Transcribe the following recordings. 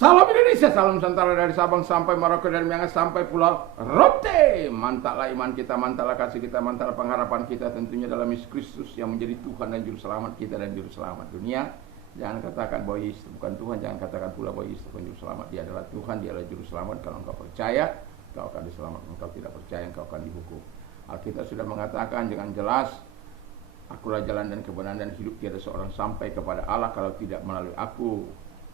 Salam Indonesia, salam Nusantara dari Sabang sampai Merauke, dari Miangas sampai Pulau Rote. Mantaplah iman kita, mantaplah kasih kita, mantaplah pengharapan kita tentunya dalam Yesus Kristus yang menjadi Tuhan dan Juru Selamat kita dan Juru Selamat dunia. Jangan katakan bahwa Yesus bukan Tuhan, jangan katakan pula bahwa Yesus bukan Juru Selamat. Dia adalah Tuhan, dia adalah Juru Selamat. Kalau engkau percaya, engkau akan diselamatkan. Engkau tidak percaya, engkau akan dihukum. Alkitab sudah mengatakan dengan jelas, akulah jalan dan kebenaran dan hidup, tiada seorang sampai kepada Allah kalau tidak melalui aku,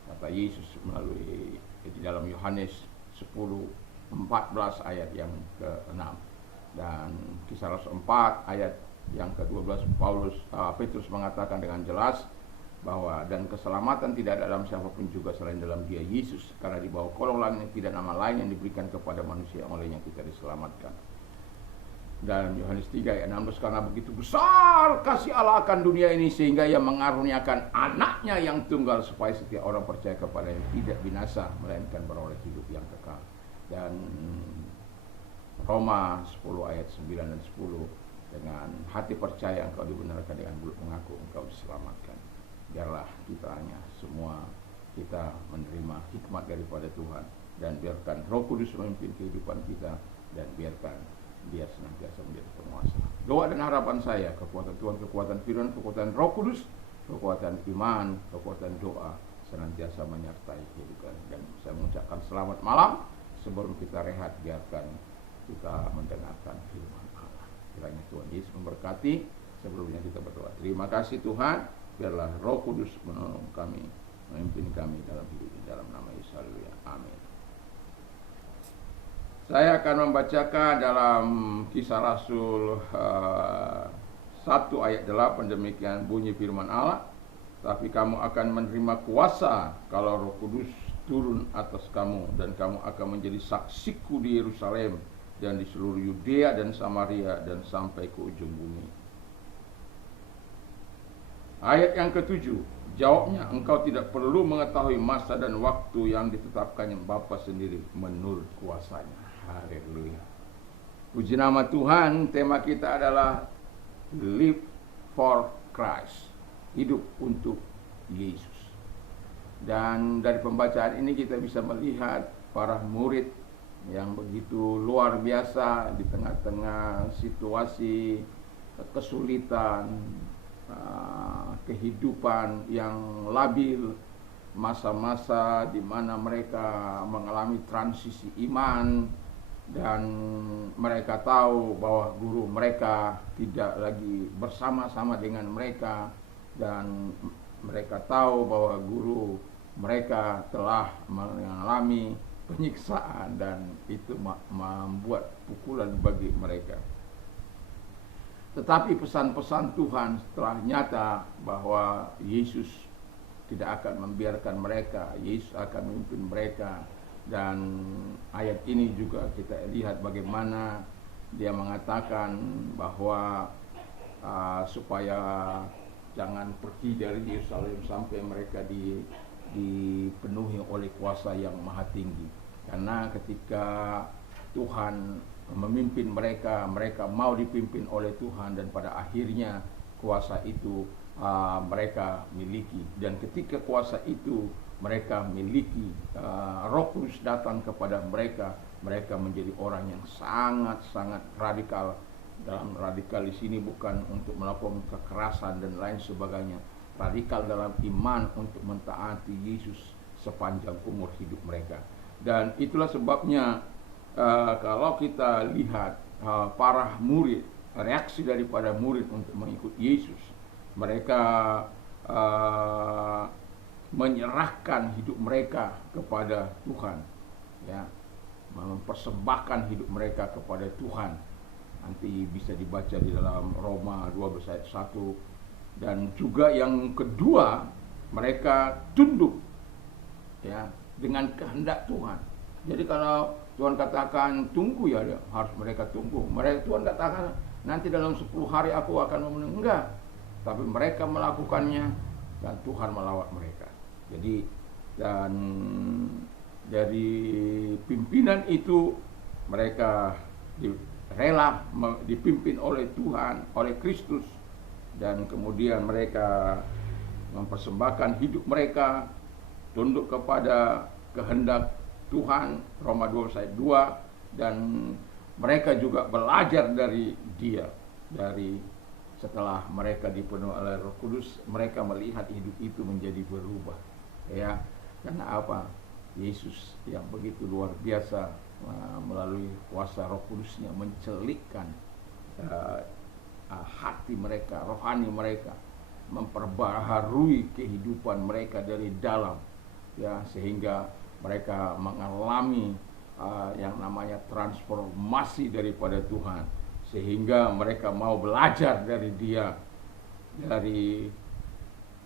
kata Yesus melalui di dalam Yohanes 10:14 ayat yang ke-6, dan Kisah Rasul 4 ayat yang ke-12 Petrus mengatakan dengan jelas bahwa dan keselamatan tidak ada dalam siapapun juga selain dalam Dia Yesus, karena di bawah kolong langit tidak nama lain yang diberikan kepada manusia yang olehnya kita diselamatkan. Dan Yohanes 3 ayat 16, karena begitu besar kasih Allah akan dunia ini sehingga Ia mengaruniakan anaknya yang tunggal supaya setiap orang percaya kepada Yang tidak binasa melainkan beroleh hidup yang kekal. Dan Roma 10 ayat 9 dan 10, dengan hati percaya engkau dibenarkan, dengan mulut mengaku engkau diselamatkan. Biarlah kitanya semua kita menerima hikmat daripada Tuhan, dan biarkan Roh Kudus memimpin kehidupan kita, dan biarkan Dia senantiasa menjadi penguasa. Doa dan harapan saya, kekuatan Tuhan, kekuatan firman, kekuatan Roh Kudus, kekuatan iman, kekuatan doa senantiasa menyertai kehidupan. Dan saya mengucapkan selamat malam. Sebelum kita rehat, biarkan kita mendengarkan firman Allah. Kiranya Tuhan Yesus memberkati. Sebelumnya kita berdoa. Terima kasih Tuhan, biarlah Roh Kudus menolong kami, memimpin kami dalam hidup ini, dalam nama Yesus. Haleluya. Amin. Saya akan membacakan dalam Kisah Rasul 1 ayat 8, demikian bunyi firman Allah. Tapi kamu akan menerima kuasa kalau Roh Kudus turun atas kamu, dan kamu akan menjadi saksiku di Yerusalem dan di seluruh Yudea dan Samaria dan sampai ke ujung bumi. Ayat yang ke-7, jawabnya, engkau tidak perlu mengetahui masa dan waktu yang ditetapkannya Bapa sendiri menurut kuasanya. Haleluya. Puji nama Tuhan. Tema kita adalah Live for Christ, hidup untuk Yesus. Dan dari pembacaan ini kita bisa melihat para murid yang begitu luar biasa di tengah-tengah situasi kesulitan, kehidupan yang labil, masa-masa di mana mereka mengalami transisi iman, dan mereka tahu bahwa guru mereka tidak lagi bersama-sama dengan mereka, dan mereka tahu bahwa guru mereka telah mengalami penyiksaan, dan itu membuat pukulan bagi mereka. Tetapi pesan-pesan Tuhan telah nyata bahwa Yesus tidak akan membiarkan mereka, Yesus akan memimpin mereka. Dan ayat ini juga kita lihat bagaimana dia mengatakan bahwa supaya jangan pergi dari Yerusalem sampai mereka dipenuhi oleh kuasa yang maha tinggi. Karena ketika Tuhan memimpin mereka, mereka mau dipimpin oleh Tuhan, dan pada akhirnya kuasa itu mereka miliki. Dan ketika kuasa itu mereka miliki, Roh Kudus datang kepada mereka, mereka menjadi orang yang sangat-sangat radikal. Dalam radikal di sini bukan untuk melakukan kekerasan dan lain sebagainya. Radikal dalam iman untuk mentaati Yesus sepanjang umur hidup mereka. Dan itulah sebabnya kalau kita lihat para murid, reaksi daripada murid untuk mengikut Yesus, mereka menyerahkan hidup mereka kepada Tuhan, ya, mempersembahkan hidup mereka kepada Tuhan. Nanti bisa dibaca di dalam Roma 12 ayat 1. Dan juga yang kedua, mereka tunduk, ya, dengan kehendak Tuhan. Jadi kalau Tuhan katakan tunggu, ya harus mereka tunggu. Tuhan katakan nanti dalam 10 hari aku akan memenuhi, enggak. Tapi mereka melakukannya, dan Tuhan melawat mereka. Jadi, dan dari pimpinan itu mereka rela dipimpin oleh Tuhan, oleh Kristus, dan kemudian mereka mempersembahkan hidup mereka tunduk kepada kehendak Tuhan, Roma 12 ayat 2, dan mereka juga belajar dari dia. Dari setelah mereka dipenuhi oleh Roh Kudus, mereka melihat hidup itu menjadi berubah. Ya, karena apa? Yesus yang begitu luar biasa melalui kuasa Roh Kudusnya mencelikkan hati mereka, rohani mereka, memperbaharui kehidupan mereka dari dalam, ya, sehingga mereka mengalami yang namanya transformasi daripada Tuhan, sehingga mereka mau belajar dari dia, dari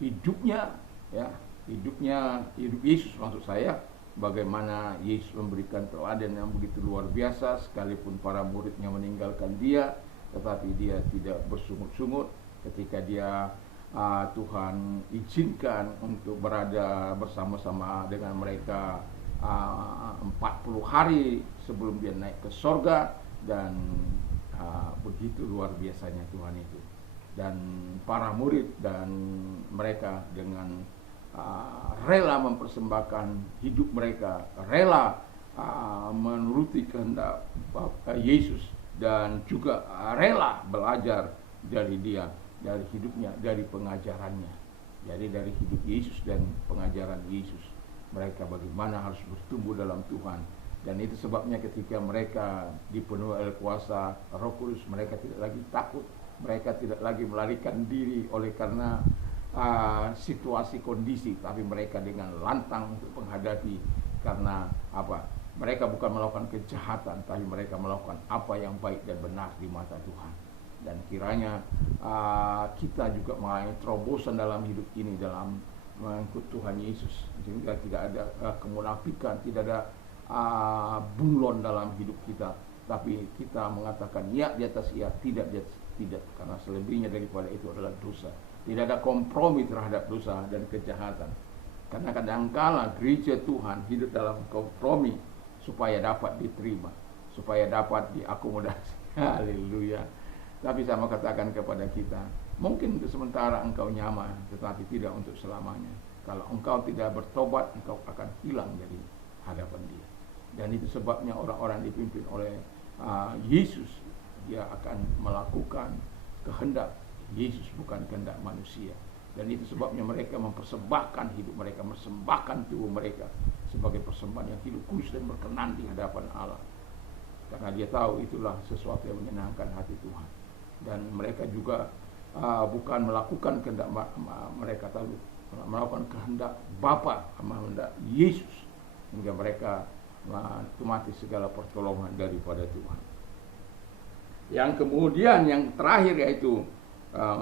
hidupnya, ya, hidup Yesus maksud saya, bagaimana Yesus memberikan teladan yang begitu luar biasa, sekalipun para muridnya meninggalkan dia, tetapi dia tidak bersungut-sungut ketika dia Tuhan izinkan untuk berada bersama-sama dengan mereka 40 hari sebelum dia naik ke sorga. Dan begitu luar biasanya Tuhan itu. Dan para murid dan mereka dengan rela mempersembahkan hidup mereka, rela menuruti kehendak Yesus, dan juga rela belajar dari dia, dari hidupnya, dari pengajarannya. Jadi dari hidup Yesus dan pengajaran Yesus, mereka bagaimana harus bertumbuh dalam Tuhan. Dan itu sebabnya ketika mereka dipenuhi oleh kuasa Roh Kudus, mereka tidak lagi takut, mereka tidak lagi melarikan diri oleh karena situasi kondisi, tapi mereka dengan lantang untuk menghadapi. Karena apa? Mereka bukan melakukan kejahatan, tapi mereka melakukan apa yang baik dan benar di mata Tuhan. Dan kiranya kita juga mengalami terobosan dalam hidup ini, dalam mengikut Tuhan Yesus, sehingga tidak ada kemunafikan, tidak ada bunglon dalam hidup kita, tapi kita mengatakan ya di atas ya, tidak di atas tidak, karena selebihnya daripada itu adalah dosa. Tidak ada kompromi terhadap dosa dan kejahatan, karena kadangkala gereja Tuhan hidup dalam kompromi supaya dapat diterima, supaya dapat diakomodasi. Haleluya. Tapi saya mau katakan kepada kita, mungkin untuk sementara engkau nyaman, tetapi tidak untuk selamanya. Kalau engkau tidak bertobat, engkau akan hilang dari hadapan dia. Dan itu sebabnya orang-orang dipimpin oleh Yesus, dia akan melakukan kehendak Yesus, bukan kehendak manusia. Dan itu sebabnya mereka mempersembahkan hidup mereka, mempersembahkan tubuh mereka sebagai persembahan yang hidup, kudus dan berkenan di hadapan Allah. Karena dia tahu itulah sesuatu yang menyenangkan hati Tuhan. Dan mereka juga bukan melakukan kehendak mereka, tapi melakukan kehendak Bapa, kehendak Yesus, hingga mereka menikmati segala pertolongan daripada Tuhan. Yang kemudian yang terakhir yaitu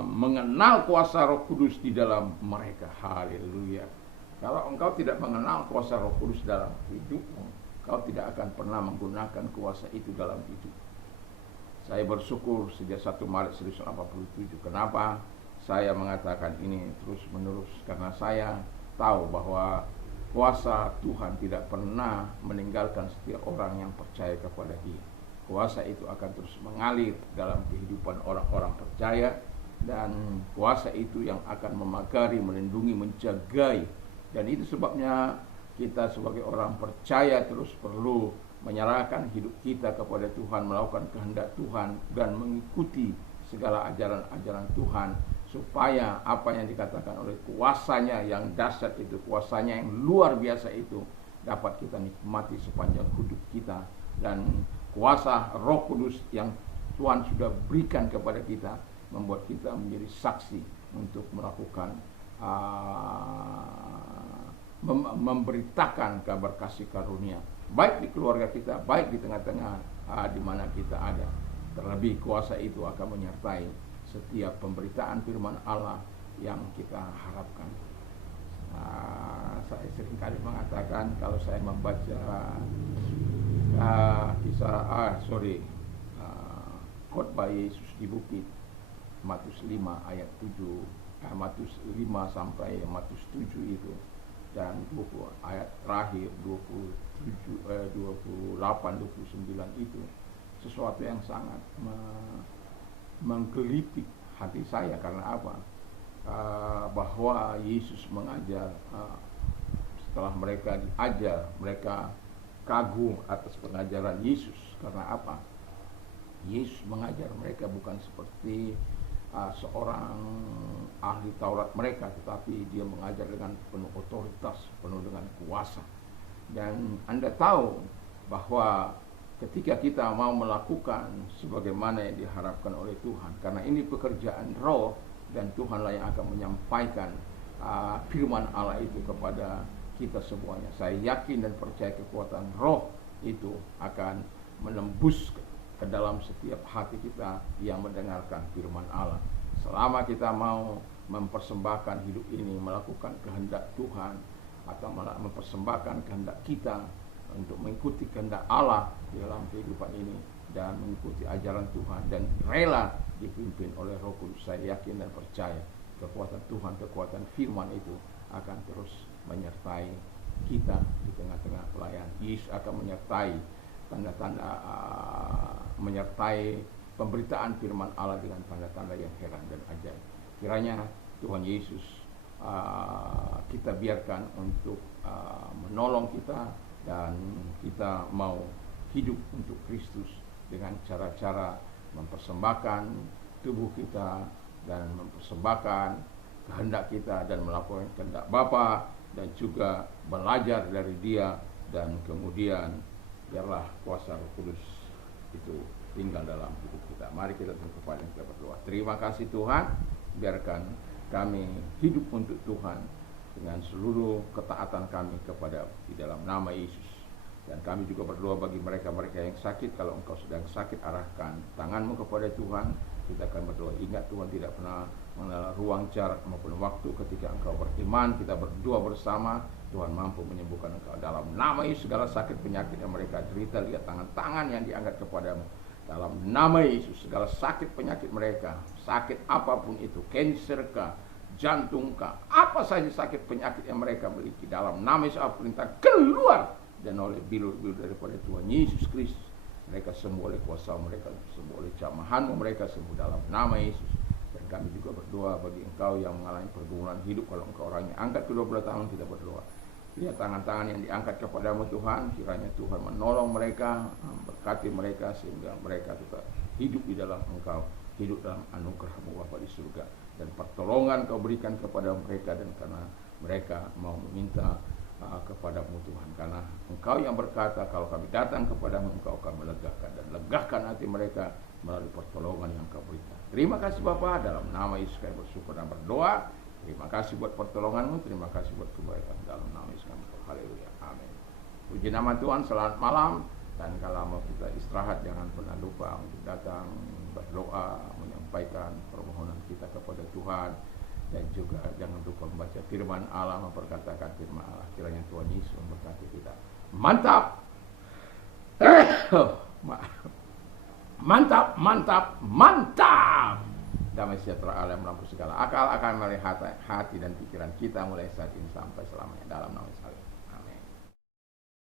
mengenal kuasa Roh Kudus di dalam mereka. Haleluya. Kalau engkau tidak mengenal kuasa Roh Kudus dalam hidupmu, kau tidak akan pernah menggunakan kuasa itu dalam hidup. Saya bersyukur sejak 1 Maret 1987. Kenapa saya mengatakan ini terus menerus? Karena saya tahu bahwa kuasa Tuhan tidak pernah meninggalkan setiap orang yang percaya kepada Dia. Kuasa itu akan terus mengalir dalam kehidupan orang-orang percaya, dan kuasa itu yang akan memagari, melindungi, menjagai. Dan itu sebabnya kita sebagai orang percaya terus perlu menyerahkan hidup kita kepada Tuhan, melakukan kehendak Tuhan, dan mengikuti segala ajaran-ajaran Tuhan, supaya apa yang dikatakan oleh kuasanya yang dahsyat itu, kuasanya yang luar biasa itu, dapat kita nikmati sepanjang hidup kita. Dan kuasa Roh Kudus yang Tuhan sudah berikan kepada kita membuat kita menjadi saksi untuk melakukan memberitakan kabar kasih karunia, baik di keluarga kita, baik di tengah-tengah di mana kita ada. Terlebih kuasa itu akan menyertai setiap pemberitaan firman Allah yang kita harapkan. Saya seringkali mengatakan kalau saya membaca khotbah Yesus di bukit, Matius 5 ayat 7, Matius 5 sampai Matius 7 itu, dan 20 ayat terakhir 28 29 itu sesuatu yang sangat menggelitik hati saya. Karena apa? Bahwa Yesus mengajar setelah mereka diajar, mereka kagum atas pengajaran Yesus. Karena apa? Yesus mengajar mereka bukan seperti seorang ahli Taurat mereka, tetapi dia mengajar dengan penuh otoritas, penuh dengan kuasa. Dan Anda tahu bahwa ketika kita mau melakukan sebagaimana yang diharapkan oleh Tuhan, karena ini pekerjaan roh, dan Tuhanlah yang akan menyampaikan firman Allah itu kepada kita semuanya. Saya yakin dan percaya kekuatan roh itu akan menembus ke dalam setiap hati kita yang mendengarkan firman Allah. Selama kita mau mempersembahkan hidup ini, melakukan kehendak Tuhan, atau mempersembahkan kehendak kita untuk mengikuti kehendak Allah di dalam kehidupan ini, dan mengikuti ajaran Tuhan, dan rela dipimpin oleh Roh Kudus, saya yakin dan percaya kekuatan Tuhan, kekuatan firman itu akan terus menyertai kita di tengah-tengah pelayanan. Yesus akan menyertai tanda-tanda, menyertai pemberitaan firman Allah dengan tanda-tanda yang heran dan ajaib. Kiranya Tuhan Yesus kita biarkan untuk menolong kita, dan kita mau hidup untuk Kristus dengan cara-cara mempersembahkan tubuh kita dan mempersembahkan kehendak kita dan melakukan kehendak Bapa, dan juga belajar dari Dia, dan kemudian biarlah kuasa Roh Kudus itu tinggal dalam hidup kita. Mari kita tunduk kepala dan kita berdoa. Terima kasih Tuhan, biarkan kami hidup untuk Tuhan dengan seluruh ketaatan kami kepada di dalam nama Yesus. Dan kami juga berdoa bagi mereka-mereka yang sakit. Kalau engkau sedang sakit, arahkan tanganmu kepada Tuhan. Kita akan berdoa. Ingat, Tuhan tidak pernah mengenal ruang, jarak maupun waktu. Ketika engkau beriman, kita berdoa bersama, Tuhan mampu menyembuhkan engkau. Dalam nama Yesus, segala sakit penyakit yang mereka derita, lihat tangan-tangan yang diangkat kepadamu. Dalam nama Yesus, segala sakit penyakit mereka, sakit apapun itu, kanker kah, jantung kah, apa saja sakit penyakit yang mereka miliki, dalam nama Yesus aku perintah keluar, dan oleh bilur-bilur daripada Tuhan Yesus Kristus mereka sembuh oleh kuasa, mereka sembuh oleh jamahanmu, mereka sembuh dalam nama Yesus. Dan kami juga berdoa bagi engkau yang mengalami pergumulan hidup. Kalau engkau orangnya angkat kedua belah tangan, kita berdoa. Lihat tangan-tangan yang diangkat kepadamu Tuhan, kiranya Tuhan menolong mereka, berkati mereka, sehingga mereka tetap hidup di dalam engkau, hidup dalam anugerah-Mu Bapa di surga. Dan pertolongan kau berikan kepada mereka, dan karena mereka mau meminta kepadamu Tuhan, karena engkau yang berkata, kalau kami datang kepadamu, engkau akan melegakan, dan legahkan hati mereka melalui pertolongan yang kau berikan. Terima kasih Bapa, dalam nama Yesus kami bersyukur dan berdoa. Terima kasih buat pertolonganmu, terima kasih buat kebaikan, dalam nama Yesus kami berdoa. Haleluya, amin. Puji nama Tuhan. Selamat malam. Dan kalau mau kita istirahat, jangan pernah lupa untuk datang berdoa, menyampaikan permohonan kita kepada Tuhan. Dan juga jangan lupa membaca firman Allah, memperkatakan firman Allah. Kiranya Tuhan Yesus memberkati kita. Mantap. Mantap, mantap, mantap. Damai sejahtera Allah yang melampaui segala akal akan melihat hati dan pikiran kita mulai saat ini sampai selamanya, dalam nama Yesus.